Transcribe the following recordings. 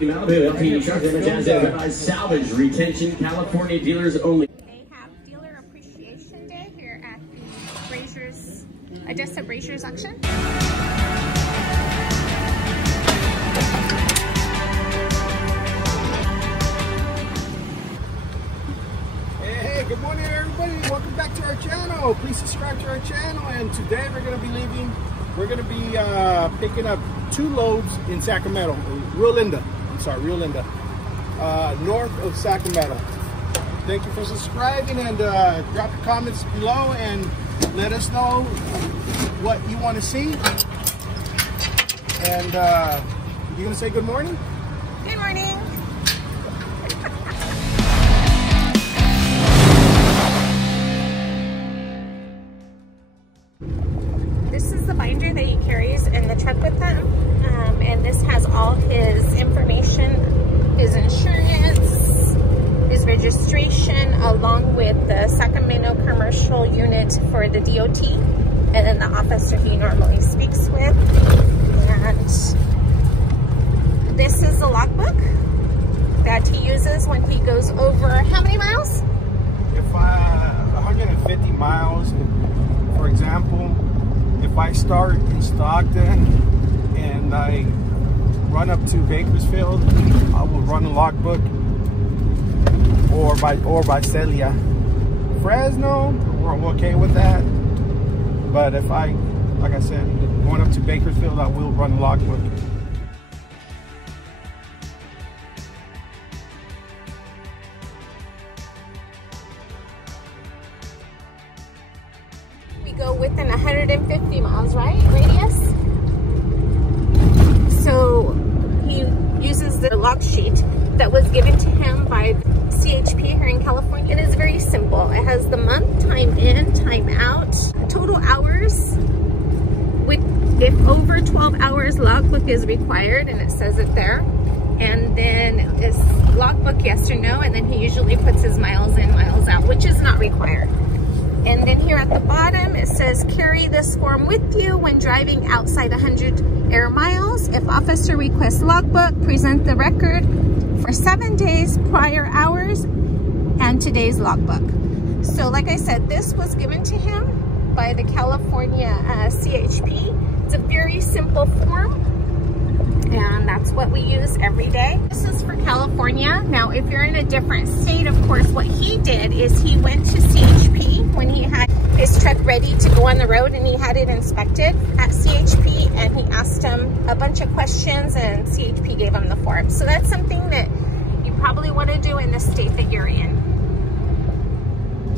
Malibu, LT, Shark, salvage retention, California dealers only. They have Dealer Appreciation Day here at the Brazier's, Odessa Brazier's auction. Hey, good morning everybody. Welcome back to our channel. Please subscribe to our channel. And today we're going to be picking up 2 loads in Sacramento, Rio Linda, north of Sacramento. Thank you for subscribing, and drop the comments below and let us know what you want to see. And you gonna say good morning? Good morning. This is the binder that he carries in the truck with him, and this has all his information, his insurance, his registration, along with the Sacramento commercial unit for the DOT, and then the officer he normally speaks with. And this is the logbook that he uses when he goes over how many miles? If 150 miles, for example. If I start in Stockton and I run up to Bakersfield, I will run a logbook, or by Celia. Fresno, we're okay with that. But if I, like I said, going up to Bakersfield, I will run a logbook. Go within 150 miles, right? Radius. So he uses the log sheet that was given to him by CHP here in California. It is very simple. It has the month, time in, time out, total hours. If over 12 hours, logbook is required, and it says it there. And then it's logbook yes or no, and then he usually puts his miles in, miles out, which is not required. And then here at the bottom, it says, carry this form with you when driving outside 100 air miles. If officer requests logbook, present the record for 7 days, prior hours, and today's logbook. So like I said, this was given to him by the California CHP. It's a very simple form, and that's what we use every day. This is for California. Now, if you're in a different state, of course, what he did is he went to CHP when he had his truck ready to go on the road, and he had it inspected at CHP, and he asked him a bunch of questions, and CHP gave him the form. So that's something that you probably want to do in the state that you're in.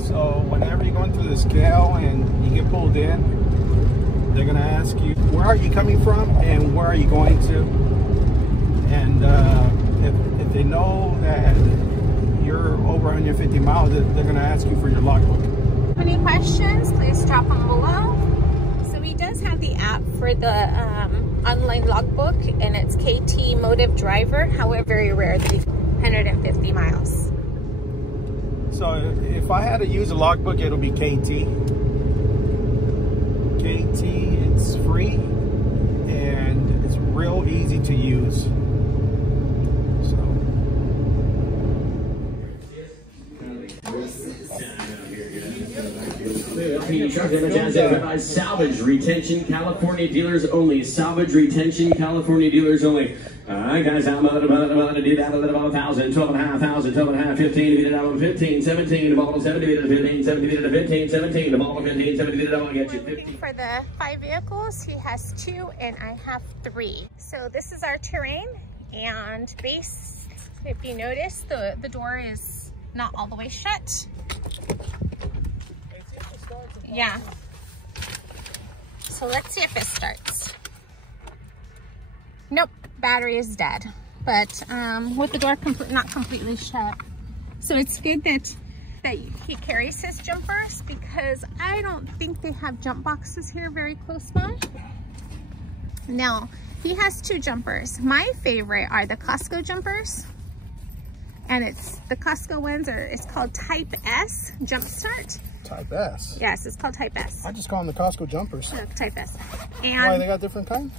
So whenever you're going through the scale and you get pulled in, they're going to ask you, where are you coming from and where are you going to? And if they know that you're over 150 miles, they're going to ask you for your logbook. Any questions, please drop them below. So he does have the app for the online logbook, and it's KT Motive Driver. However, very rare that he's 150 miles. So if I had to use a logbook, it'll be KT. KT, it's free and it's real easy to use. So salvage retention, California dealers only. Salvage retention, California dealers only. All right, guys, I'm about to do that a little about 1,000, 12,500, 12,500, 15, divided out 15, 17, the ball 7, divided 15, 7, divided 15, 17, the ball 15, 7, divided out, get you 50. For the 5 vehicles, he has 2 and I have 3. So this is our terrain, and base, if you notice, the door is not all the way shut. Yeah. So let's see if it starts. Nope, battery is dead. But with the door not completely shut. So it's good that he carries his jumpers, because I don't think they have jump boxes here very close by. Now, he has 2 jumpers. My favorite are the Costco jumpers. And it's the Costco ones it's called Type S Jumpstart. Type S? Yes, it's called Type S. I just call them the Costco jumpers. Type S. And why, they got different kinds?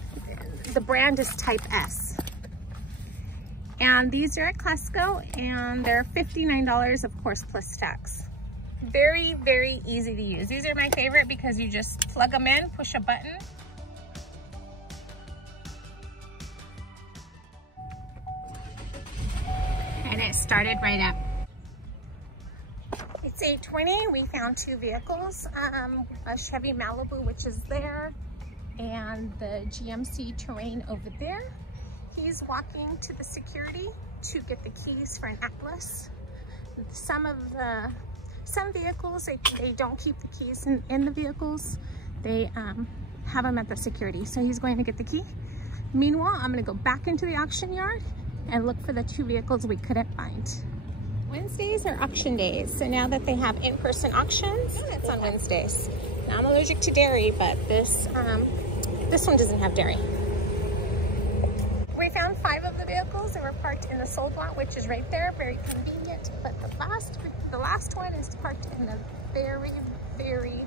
The brand is Type S. And these are at Costco, and they're $59, of course, plus tax. Very, very easy to use. These are my favorite because you just plug them in, push a button. And it started right up. It's 8:20. We found two vehicles, a Chevy Malibu, which is there, and the GMC Terrain over there. He's walking to the security to get the keys for an Atlas. Some vehicles, they don't keep the keys in the vehicles. They have them at the security. So he's going to get the key. Meanwhile, I'm gonna go back into the auction yard and look for the two vehicles we couldn't find. Wednesdays are auction days. So now that they have in-person auctions, it's on Wednesdays. Now I'm allergic to dairy, but this one doesn't have dairy. We found 5 of the vehicles that were parked in the sold lot, which is right there, very convenient. But the last one is parked in the very, very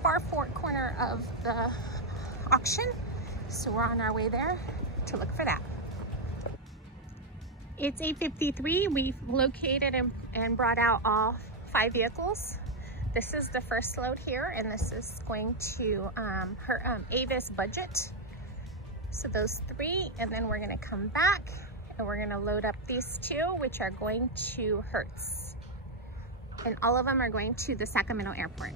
far corner of the auction. So we're on our way there to look for that. It's 8:53. We've located and brought out all 5 vehicles. This is the first load here, and this is going to her Avis budget. So those 3, and then we're gonna come back and we're gonna load up these 2, which are going to Hertz. And all of them are going to the Sacramento airport.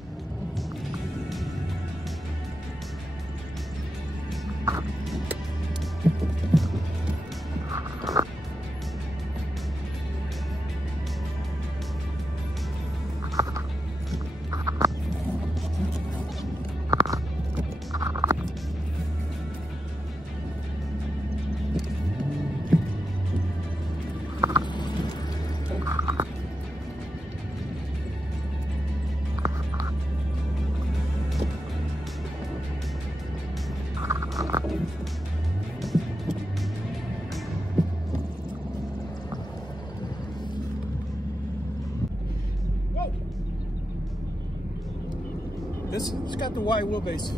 It's got the wide wheelbase.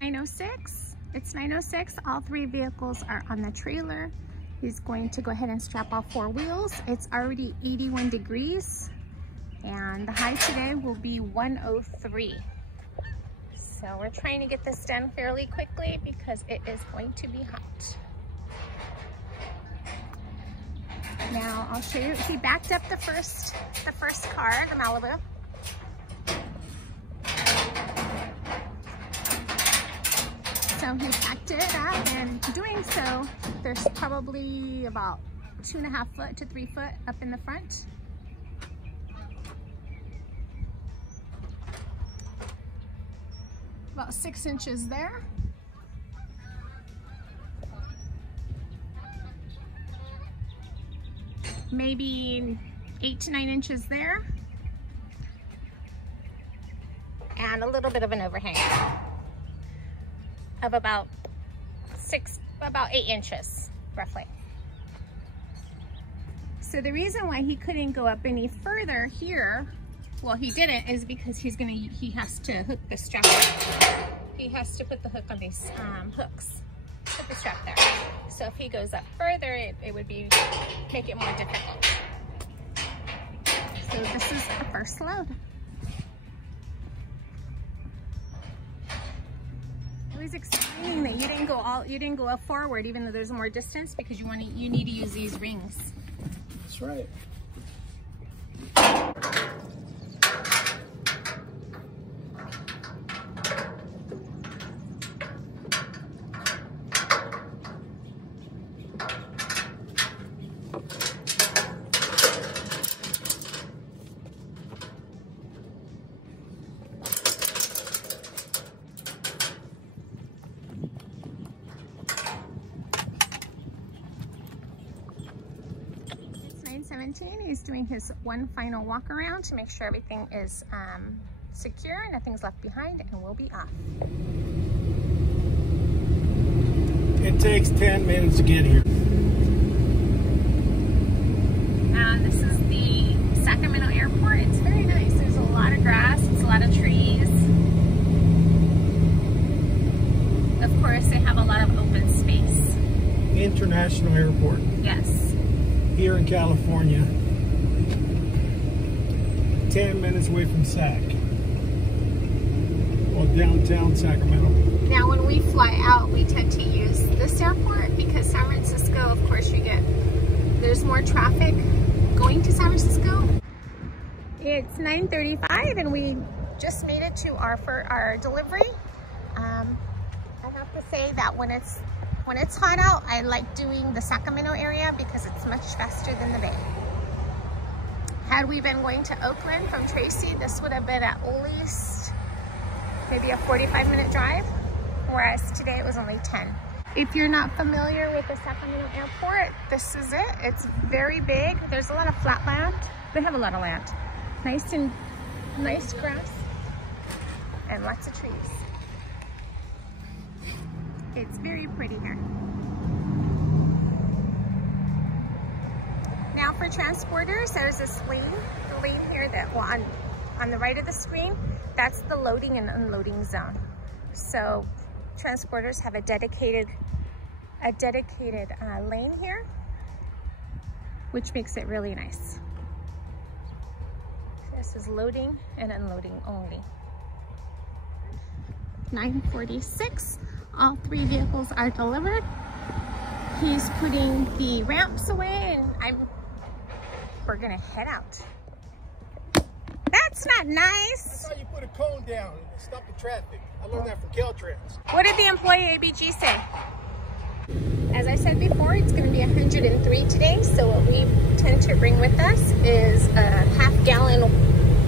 906. It's 906. All 3 vehicles are on the trailer. He's going to go ahead and strap all 4 wheels. It's already 81 degrees, and the high today will be 103. So we're trying to get this done fairly quickly because it is going to be hot. Now I'll show you. He backed up the first car, the Malibu. So he backed it up, and doing so, there's probably about 2.5 foot to 3 foot up in the front. About 6 inches there. Maybe 8 to 9 inches there. And a little bit of an overhang of about 8 inches, roughly. So the reason why he couldn't go up any further here, well, he didn't, is because he has to hook the strap. He has to put the hook on these hooks. Put the strap there. So if he goes up further, it would make it more difficult. So this is the first load. I was explaining that you didn't go up forward, even though there's more distance, because you need to use these rings. That's right. He's doing his one final walk around to make sure everything is secure, nothing's left behind, and we'll be off. It takes 10 minutes to get here. This is the Sacramento airport. It's very nice. There's a lot of grass, there's a lot of trees. Of course, they have a lot of open space. International Airport. Yes. Here in California. 10 minutes away from Sac. Or downtown Sacramento. Now when we fly out, we tend to use this airport because San Francisco, of course, there's more traffic going to San Francisco. It's 9:35 and we just made it to our delivery. I have to say that when it's hot out, I like doing the Sacramento area because it's much faster than the Bay. Had we been going to Oakland from Tracy, this would have been at least maybe a 45-minute drive, whereas today it was only 10. If you're not familiar with the Sacramento airport, this is it. It's very big. There's a lot of flat land. They have a lot of land. Nice grass and lots of trees. It's very pretty here. Now for transporters, there's this lane, the lane here that, well, on the right of the screen, that's the loading and unloading zone. So transporters have a dedicated lane here, which makes it really nice. This is loading and unloading only. 9:46, all 3 vehicles are delivered. He's putting the ramps away and we're gonna head out. That's not nice. That's how you put a cone down and stop the traffic. I learned that from Caltrans. What did the employee ABG say? As I said before, it's going to be 103 today, so what we tend to bring with us is a half-gallon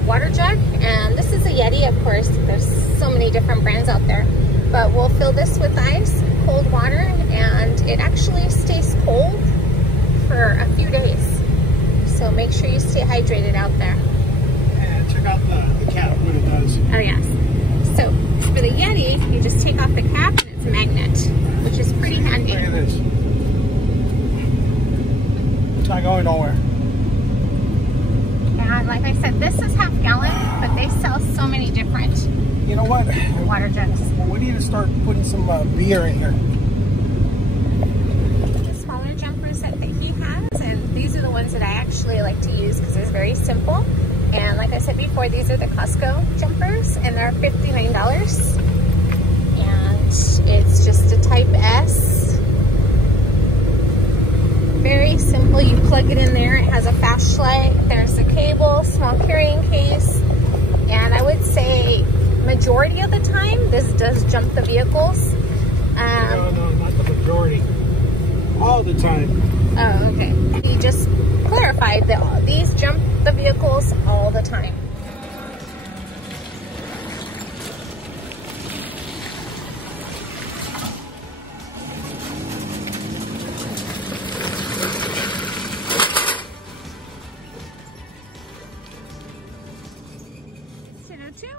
water jug, and this is a Yeti, of course. There's so many different brands out there, but we'll fill this with ice, cold water, and it actually stays cold for a few days. So make sure you stay hydrated out there. And check out the cap, what it does. Oh yes. So for the Yeti, you just take off the cap and it's a magnet, which is pretty handy. Look at this. It's not going nowhere. And like I said, this is half gallon, but they sell so many different You know what? water jugs. We need to start putting some beer in here. The smaller jumpers that he has, and these are the ones that I actually like to use because they're very simple. And like I said before, these are the Costco jumpers, and they're $59. And it's just a Type S. Very simple. You plug it in there. It has a flashlight. There's a cable, small carrying case. And I would say majority of the time, this does jump the vehicles. No, not the majority. All the time. Oh, okay. He just clarified that these jump the vehicles all the time.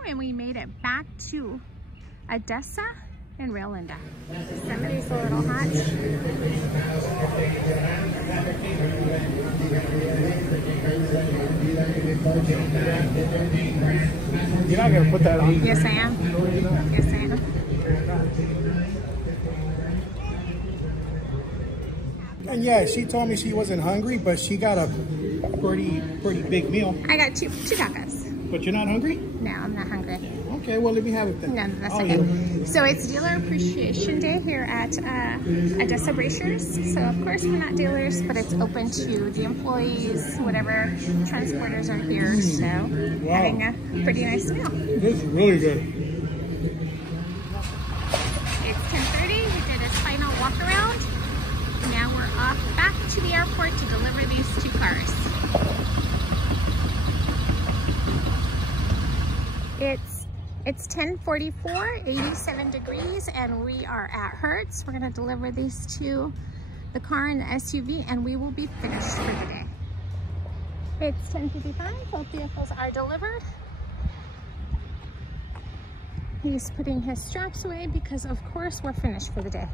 And we made it back to Odessa and Rio Linda. Somebody's a little hot. You're not going to put that on? Yes, I am. Yes, I am. And yeah, she told me she wasn't hungry, but she got a pretty big meal. I got two tacos. But you're not hungry? No, I'm not hungry. Okay, well, let me have it then. No, that's okay. So it's Dealer Appreciation Day here at Odessa Bracers. So of course we're not dealers, but it's open to the employees, whatever transporters are here. So having a pretty nice meal. This is really good. It's 10:30. We did a final walk around. Now we're off back to the airport to deliver these 2 cars. It's 10:44, 87 degrees, and we are at Hertz. We're going to deliver these 2, the car and the SUV, and we will be finished for the day. It's 10:55, both vehicles are delivered. He's putting his straps away because, of course, we're finished for the day.